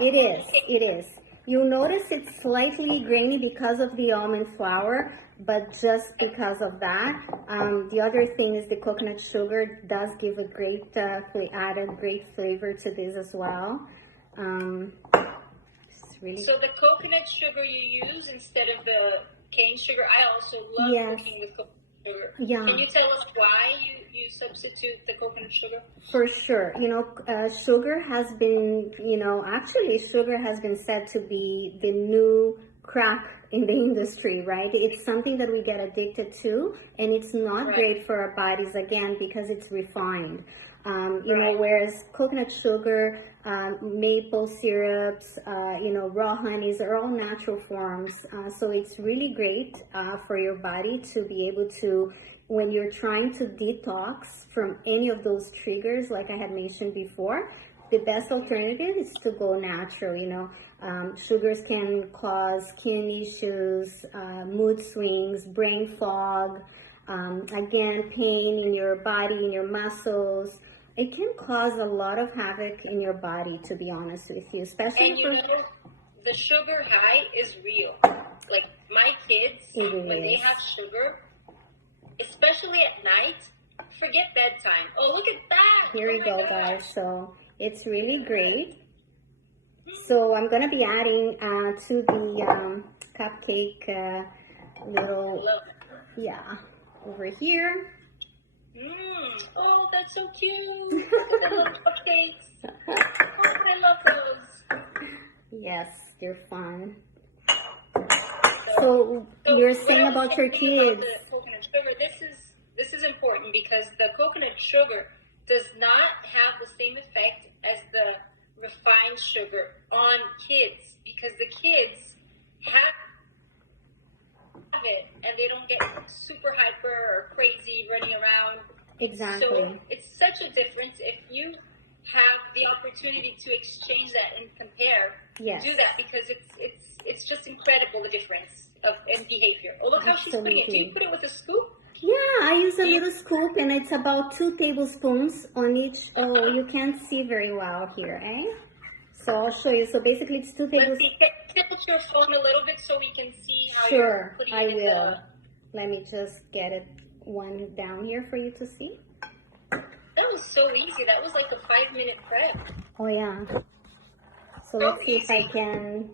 It is. It is. You'll notice it's slightly grainy because of the almond flour, but just because of that. The other thing is the coconut sugar does give a great, added great flavor to this as well. Really... So the coconut sugar you use instead of the cane sugar, I also love cooking with coconut sugar. Yeah. Can you tell us why you substitute the coconut sugar? For sure. Sugar has been, actually sugar has been said to be the new crack in the industry, right? It's something that we get addicted to, and it's not great for our bodies, again, because it's refined. Whereas coconut sugar, maple syrups, raw honeys are all natural forms. So it's really great for your body to be able to, when you're trying to detox from any of those triggers, like I had mentioned before, the best alternative is to go natural. Sugars can cause skin issues, mood swings, brain fog, again, pain in your body, in your muscles. It can cause a lot of havoc in your body, to be honest with you, especially the sugar high is real. Like my kids, when they have sugar, especially at night, forget bedtime. Oh, look at that. Here we go, guys. So it's really great. So I'm going to be adding to the cupcake little, over here. Oh, that's so cute. I love cupcakes. Oh, I love those. Yes, they're fun. So you're saying about your kids. The coconut sugar, this is important because the coconut sugar does not have the same effect as the refined sugar on kids, because the kids have it and they don't get super hyper or crazy running around. Exactly. So it's such a difference. If you have the opportunity to exchange that and compare, do that, because it's just incredible, the difference in behavior. Oh, look how she's putting it. Do you put it with a scoop? Yeah, I use a little scoop, and it's about 2 tablespoons on each. Oh, you can't see very well here, eh? So I'll show you. So basically it's 2 tablespoons. Tilt your phone a little bit so we can see how you're putting it. Sure, I will. The... Let me just get it one down here for you to see. That was so easy. That was like a 5-minute prep. Oh, yeah. So let's see if I can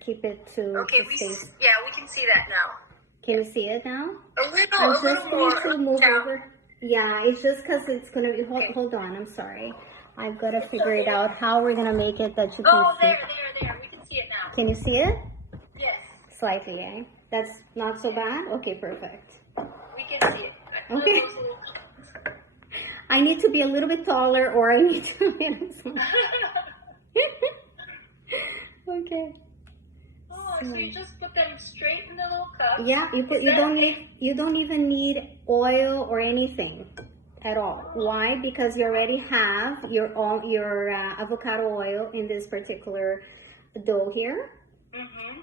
keep it to... Okay, we can see that now. Can you see it now? I'm just going to move over. Yeah, it's just because it's going to be... Hold on, I'm sorry. I've got to figure it out how we're going to make it that you can see. There. We can see it now. Can you see it? Yes. Slightly, eh? That's not so bad? Okay, perfect. We can see it. Okay. I need to be a little bit taller, or I need to be Okay. Oh, so you just put them straight in the little cup. Yeah, you don't even need oil or anything at all. Why? Because you already have your avocado oil in this particular dough here.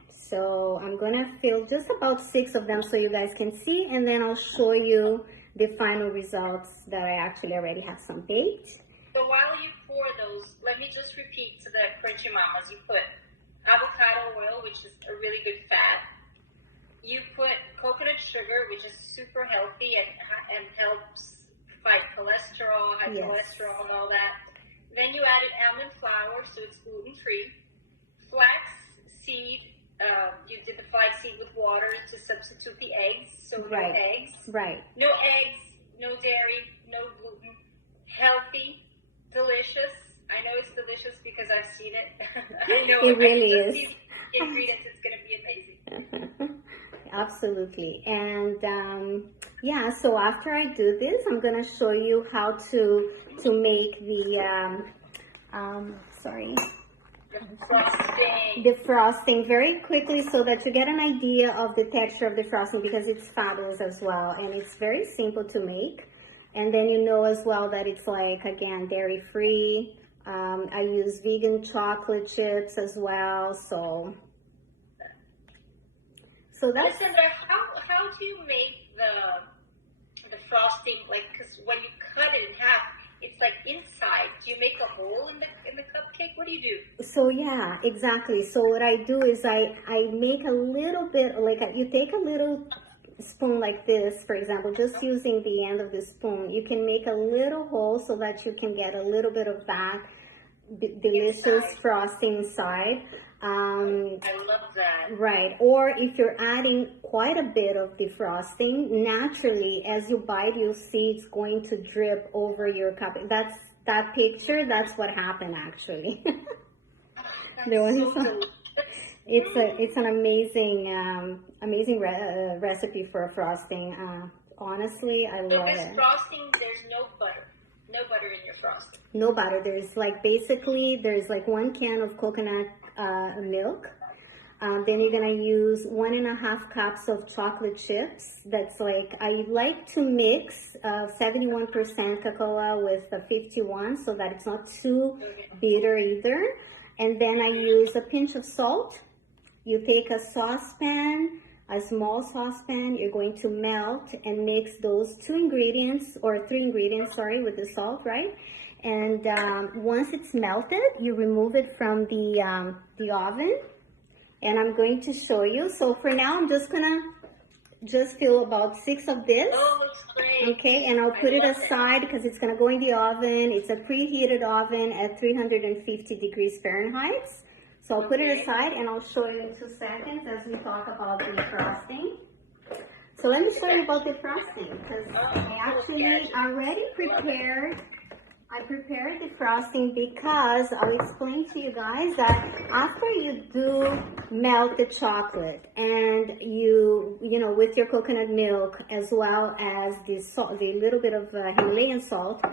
So I'm gonna fill just about 6 of them so you guys can see, and then I'll show you the final results that I actually already have some baked. So while you pour those, let me just repeat to the crunchy mamas. You put avocado oil, which is a really good fat. You put coconut sugar, which is super healthy and helps fight cholesterol, high cholesterol, and all that. Then you added almond flour, so it's gluten-free. Flax seed. You did the flax seed with water to substitute the eggs. So no eggs. Right. No eggs, no dairy, no gluten. Healthy, delicious. I know it's delicious because I've seen it. I know it really is. The ingredients, it's going to be amazing. Absolutely. And so after I do this, I'm going to show you how to make the the frosting very quickly, so that you get an idea of the texture of the frosting, because it's fabulous as well, and it's very simple to make. And then you know as well that it's like, again, dairy free. I use vegan chocolate chips as well, so that's... Alessandra, how do you make the frosting, like, because when you cut it in half, it's like inside. Do you make a hole in the cupcake? What do you do? So yeah, exactly. So what I do is I make a little bit, like you take a little spoon like this, for example, just using the end of the spoon, you can make a little hole so that you can get a little bit of that delicious Inside. frosting inside. I love that. Right. Or if you're adding quite a bit of the frosting, naturally, as you bite, you'll see it's going to drip over your cup. That's that picture. That's what happened, actually. It's an amazing recipe for frosting. Honestly, I love it. So frosting, there's no butter. No butter in your frosting. No butter. There's like basically there's like 1 can of coconut milk. Then you're gonna use 1.5 cups of chocolate chips. That's like, I like to mix 71% cacao with 51 so that it's not too bitter either. And then I use a pinch of salt. You take a saucepan, a small saucepan, you're going to melt and mix those 2 ingredients, or 3 ingredients, sorry, with the salt, right? And once it's melted, you remove it from the oven. And I'm going to show you. So for now, I'm just gonna fill about 6 of this. Oh, looks great. Okay, and I'll put it aside because it's gonna go in the oven. It's a preheated oven at 350 degrees Fahrenheit. So I'll put it aside and I'll show you in 2 seconds as we talk about the frosting. So let me show you about the frosting because I actually already prepared. I prepared the frosting because I'll explain to you guys that after you do melt the chocolate and you know, with your coconut milk as well as the salt, the little bit of Himalayan salt,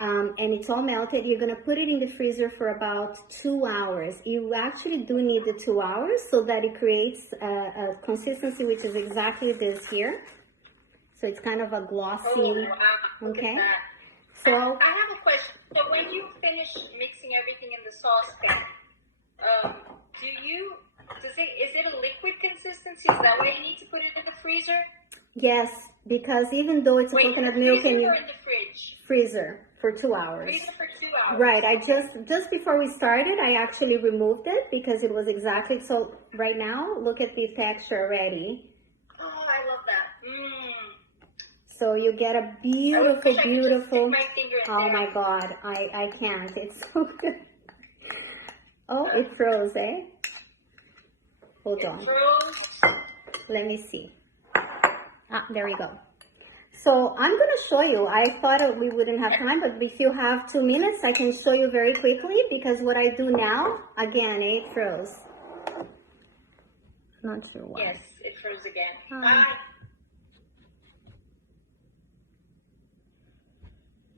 and it's all melted, you're gonna put it in the freezer for about 2 hours. You actually do need the 2 hours so that it creates a consistency which is exactly this here. So it's kind of a glossy, okay? So I have a question. So when you finish mixing everything in the saucepan, is it a liquid consistency? Is that why you need to put it in the freezer? Yes, because even though it's a coconut milk, and in the fridge? Freezer for 2 hours. Freezer for 2 hours. Right. I just before we started, I actually removed it because it was exactly so. Right now, look at the texture already. Oh, I love that. So you get a beautiful, beautiful. Oh my God, I can't. It's so good. Oh, it froze, eh? Hold on. Let me see. Ah, there we go. So I'm gonna show you. I thought we wouldn't have time, but if you have 2 minutes, I can show you very quickly because what I do now, again, it froze. Not sure why. Yes, it froze again.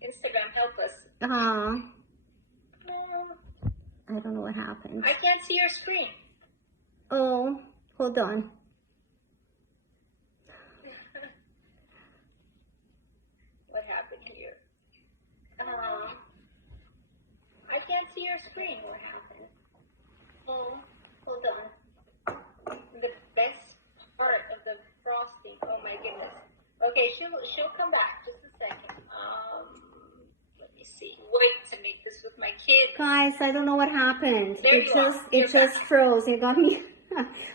Instagram, help us. No. I don't know what happened. I can't see your screen. Oh, hold on. What happened here? I can't see your screen. What happened? Oh, hold on. The best part of the frosting. Oh my goodness. Okay, she'll come back. Just a second. Let me see. Wait to make this with my kids. Guys, I don't know what happened. It just froze. It got me.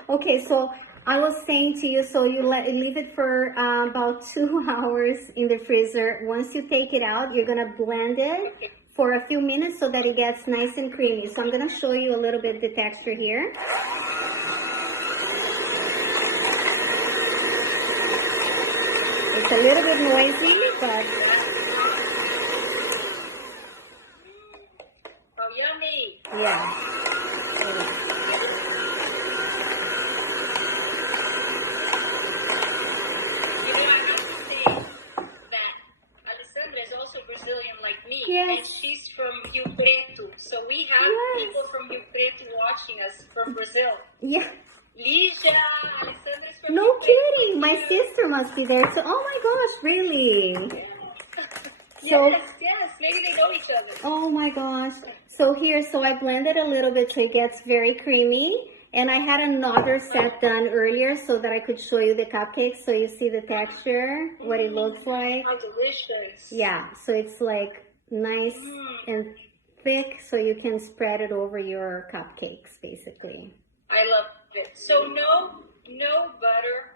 Okay, so I was saying to you, so you leave it for about 2 hours in the freezer. Once you take it out, you're gonna blend it for a few minutes so that it gets nice and creamy. So I'm gonna show you a little bit the texture here. It's a little bit noisy, but oh, yummy! Yeah. Yes. And she's from Rio Preto. So we have people from Rio Preto watching us from Brazil. Yeah. Lígia, Alessandra's from No Rio Preto. kidding. My sister must be there. So, oh my gosh, really? Yeah. Yes. Maybe they know each other. Oh my gosh. So here, so I blended a little bit so it gets very creamy. And I had another set done earlier so that I could show you the cupcakes so you see the texture, what it looks like. How delicious. Yeah, so it's like nice and thick, so you can spread it over your cupcakes, basically. I love it. So no butter,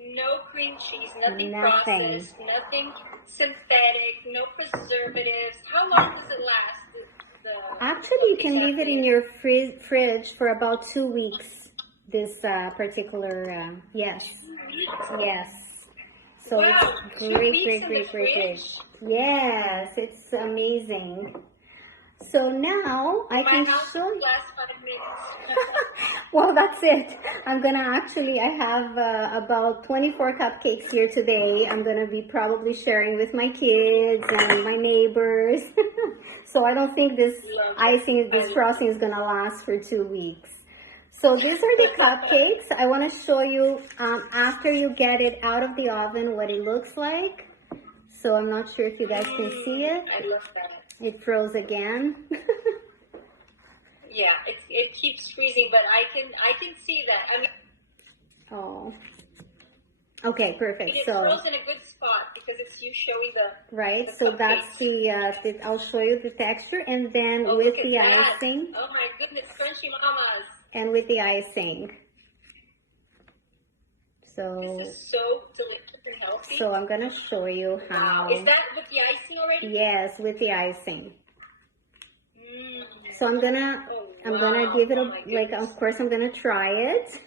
no cream cheese, nothing processed, nothing synthetic, no preservatives. How long does it last? Actually, you can leave it in your fridge for about 2 weeks. This particular, yes. So wow, it's great. Yes, it's amazing. So now I can show you. Last 5 minutes. Well, that's it. I have about 24 cupcakes here today. I'm going to be probably sharing with my kids and my neighbors. So I don't think this frosting is going to last for 2 weeks. So these are the cupcakes. I want to show you after you get it out of the oven what it looks like. So I'm not sure if you guys can see it. I love that. It froze again. Yeah, it keeps freezing, but I can see that. I mean, oh, okay, perfect. It froze in a good spot because it's you showing the right. So that's the I'll show you the texture, and then with the icing. Oh my goodness, crunchy mamas. And with the icing. So this is so delicious and healthy. So I'm gonna show you how. Wow. Is that with the icing already? Yes, with the icing. So I'm gonna give it a of course I'm gonna try it.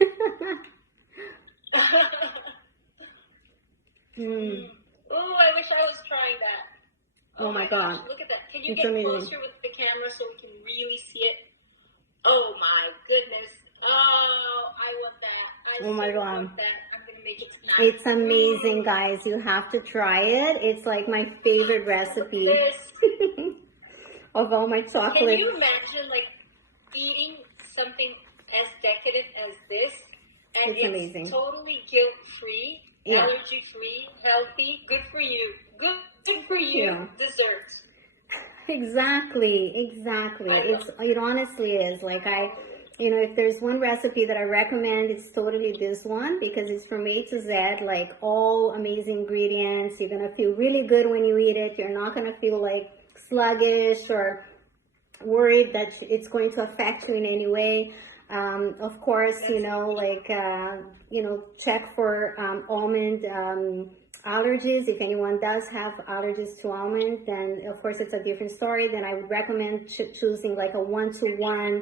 Oh, I wish I was trying that. Oh my God. Gosh, look at that. Can you get closer with the camera so we can really see it? Oh my goodness. Oh, I want that. Oh my God. Want that. I'm gonna make it tonight. It's amazing, guys. You have to try it. It's like my favorite recipe of all my chocolate. Can you imagine like eating something as decadent as this? And it's amazing. Totally guilt-free, allergy-free, healthy, good for you. Good for you dessert. Exactly. It honestly is. Like if there's one recipe that I recommend, it's totally this one because it's from A to Z, like all amazing ingredients. You're going to feel really good when you eat it. You're not going to feel like sluggish or worried that it's going to affect you in any way. Of course, check for almond allergies. If anyone does have allergies to almond, then of course it's a different story. Then I would recommend choosing like a 1-to-1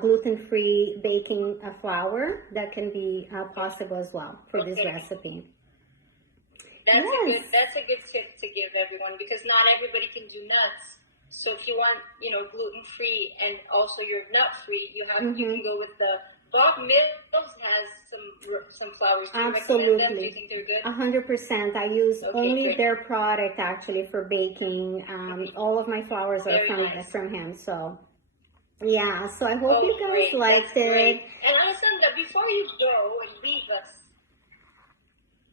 gluten-free baking flour. That can be possible as well for this recipe. That's a good tip to give everyone because not everybody can do nuts. So if you want, gluten-free and also you're nut-free, you can go with the Bob Mills has some flours. Do you recommend them? Do you think they're good? 100%. I use only their product actually for baking. All of my flours are from him. So yeah. So I hope you guys liked it. And Alessandra, before you go and leave us,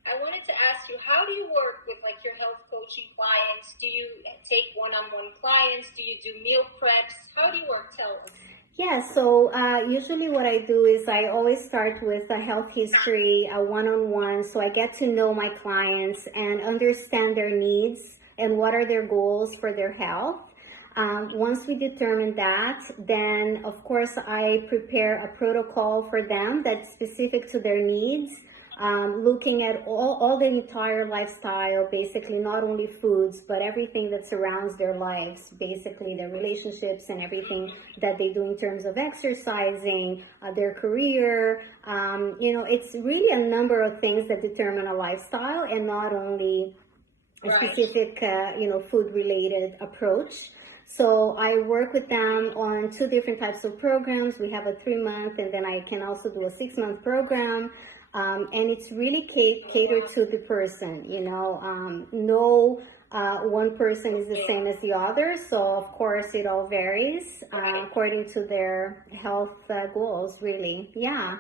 I wanted to ask you, how do you work with like your health coaching clients? Do you take one-on-one clients? Do you do meal preps? How do you work? Tell us. Yeah, so usually what I do is I always start with a health history, a one-on-one, so I get to know my clients and understand their needs and what are their goals for their health. Once we determine that, then of course I prepare a protocol for them that's specific to their needs. Looking at all the entire lifestyle, basically not only foods, but everything that surrounds their lives, basically their relationships and everything that they do in terms of exercising, their career. It's really a number of things that determine a lifestyle and not only a specific, food-related approach. So I work with them on 2 different types of programs. We have a 3-month, and then I can also do a 6-month program. And it's really catered to the person, no one person is the same as the other. So of course it all varies according to their health goals, really. Yeah.